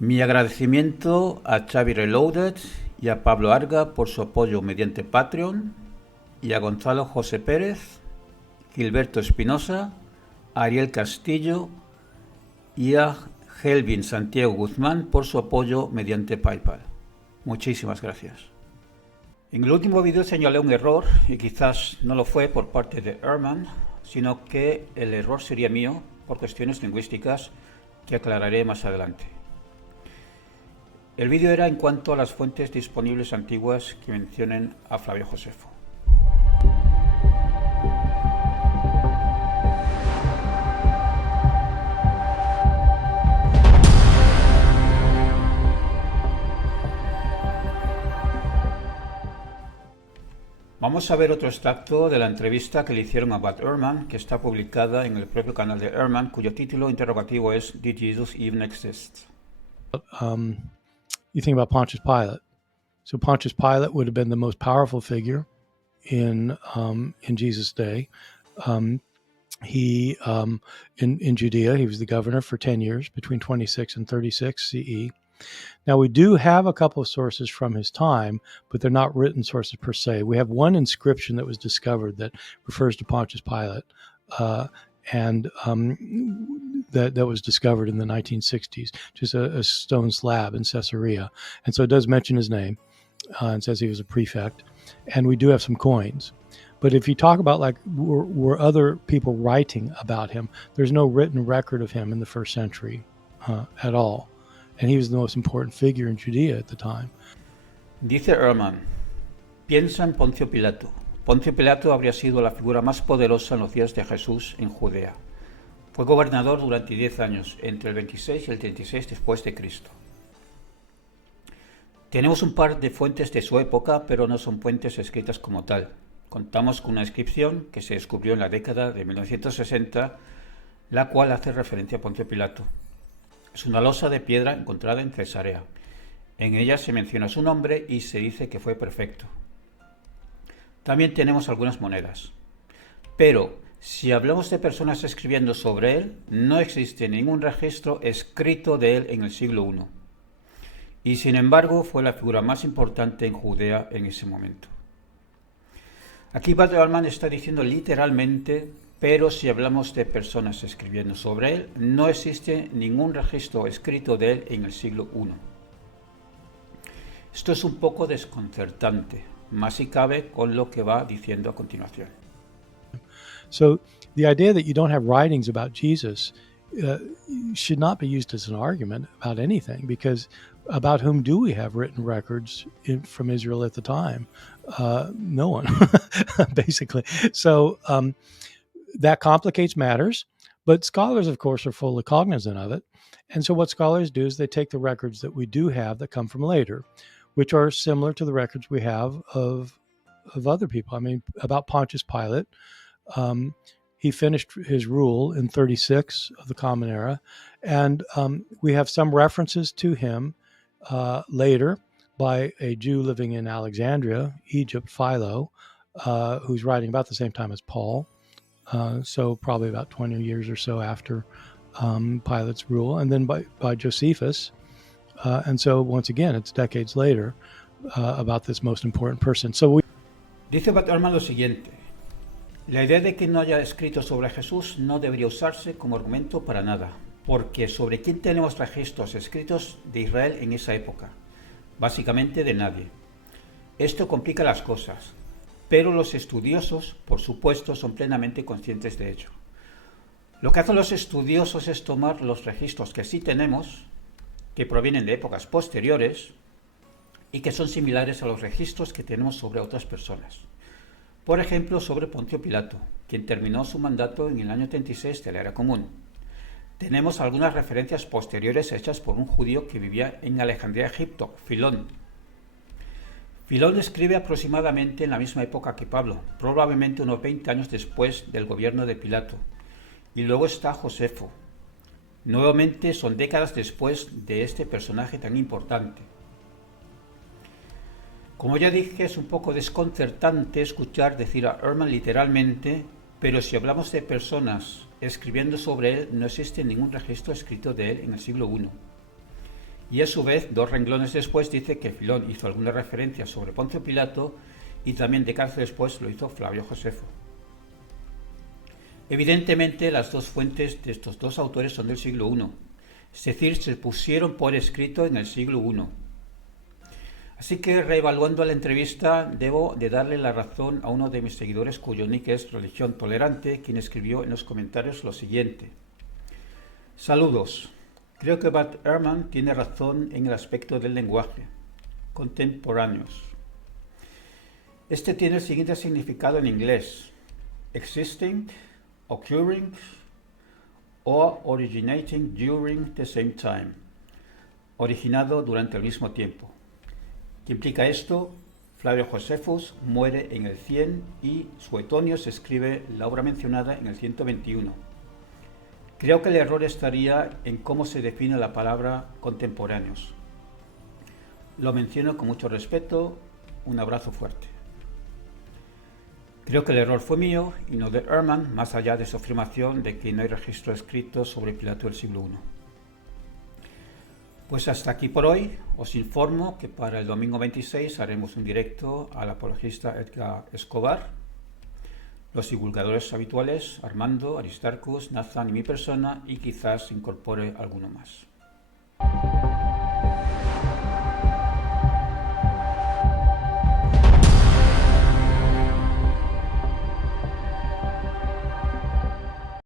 Mi agradecimiento a Xavi Reloaded y a Pablo Arga por su apoyo mediante Patreon, y a Gonzalo José Pérez, Gilberto Espinosa, Ariel Castillo y a Helvin Santiago Guzmán por su apoyo mediante PayPal. Muchísimas gracias. En el último vídeo señalé un error, y quizás no lo fue por parte de Ehrman, sino que el error sería mío por cuestiones lingüísticas que aclararé más adelante. El vídeo era en cuanto a las fuentes disponibles antiguas que mencionen a Flavio Josefo. Vamos a ver otro extracto de la entrevista que le hicieron a Bud Ehrman, que está publicada en el propio canal de Ehrman, cuyo título interrogativo es "Did Jesus even exist?" You think about Pontius Pilate. So Pontius Pilate would have been the most powerful figure in Jesus' day. In Judea, he was the governor for 10 years, between 26 and 36 CE. Now, we do have a couple of sources from his time, but they're not written sources per se. We have one inscription that was discovered that refers to Pontius Pilate, that was discovered in the 1960s, just a stone slab in Caesarea. And so it does mention his name and says he was a prefect. And we do have some coins. But if you talk about like were other people writing about him, there's no written record of him in the first century at all. And he was the most important figure in Judea at the time. Dice Ehrman, piensa en Poncio Pilato. Poncio Pilato habría sido la figura más poderosa en los días de Jesús en Judea. Fue gobernador durante 10 años, entre el 26 y el 36 después de Cristo. Tenemos un par de fuentes de su época, pero no son fuentes escritas como tal. Contamos con una inscripción que se descubrió en la década de 1960, la cual hace referencia a Poncio Pilato. Es una losa de piedra encontrada en Cesarea. En ella se menciona su nombre y se dice que fue prefecto. También tenemos algunas monedas. Pero si hablamos de personas escribiendo sobre él, no existe ningún registro escrito de él en el siglo I. Y sin embargo fue la figura más importante en Judea en ese momento. Aquí Bud Ehrman está diciendo literalmente, pero si hablamos de personas escribiendo sobre él, no existe ningún registro escrito de él en el siglo I. Esto es un poco desconcertante, más si cabe con lo que va diciendo a continuación. So the idea that you don't have writings about Jesus should not be used as an argument about anything, because about whom do we have written records from Israel at the time? No one, basically. So that complicates matters, but scholars, of course, are fully cognizant of it. And so what scholars do is they take the records that we do have that come from later, which are similar to the records we have of other people. I mean, about Pontius Pilate, he finished his rule in 36 of the Common Era, and we have some references to him later by a Jew living in Alexandria, Egypt, Philo, who's writing about the same time as Paul, so probably about 20 years or so after Pilate's rule, and then by Josephus. And so once again, it's decades later about this most important person. Dice Bud Ehrman lo siguiente: la idea de que no haya escrito sobre Jesús no debería usarse como argumento para nada, porque ¿sobre quién tenemos registros escritos de Israel en esa época? Básicamente de nadie. Esto complica las cosas, pero los estudiosos, por supuesto, son plenamente conscientes de ello. Lo que hacen los estudiosos es tomar los registros que sí tenemos, que provienen de épocas posteriores y que son similares a los registros que tenemos sobre otras personas. Por ejemplo, sobre Poncio Pilato, quien terminó su mandato en el año 36 de la Era Común. Tenemos algunas referencias posteriores hechas por un judío que vivía en Alejandría, Egipto, Filón. Filón escribe aproximadamente en la misma época que Pablo, probablemente unos 20 años después del gobierno de Pilato. Y luego está Josefo. Nuevamente son décadas después de este personaje tan importante. Como ya dije, es un poco desconcertante escuchar decir a Ehrman literalmente, pero si hablamos de personas escribiendo sobre él, no existe ningún registro escrito de él en el siglo I. Y a su vez, 2 renglones después, dice que Filón hizo alguna referencia sobre Poncio Pilato y también de cárcel después lo hizo Flavio Josefo. Evidentemente, las dos fuentes de estos dos autores son del siglo I, es decir, se pusieron por escrito en el siglo I. Así que, reevaluando la entrevista, debo de darle la razón a uno de mis seguidores cuyo nick es Religión Tolerante, quien escribió en los comentarios lo siguiente. Saludos. Creo que Bart Ehrman tiene razón en el aspecto del lenguaje. Contemporáneos. Este tiene el siguiente significado en inglés. Existing, occurring, or originating during the same time. Originado durante el mismo tiempo. ¿Qué implica esto? Flavio Josefus muere en el 100 y Suetonio se escribe la obra mencionada en el 121. Creo que el error estaría en cómo se define la palabra contemporáneos. Lo menciono con mucho respeto. Un abrazo fuerte. Creo que el error fue mío y no de Ehrman, más allá de su afirmación de que no hay registro escrito sobre Pilato del siglo I. Pues hasta aquí por hoy. Os informo que para el domingo 26 haremos un directo al apologista Edgar Escobar. Los divulgadores habituales, Armando, Aristarchus, Nathan y mi persona, y quizás incorpore alguno más.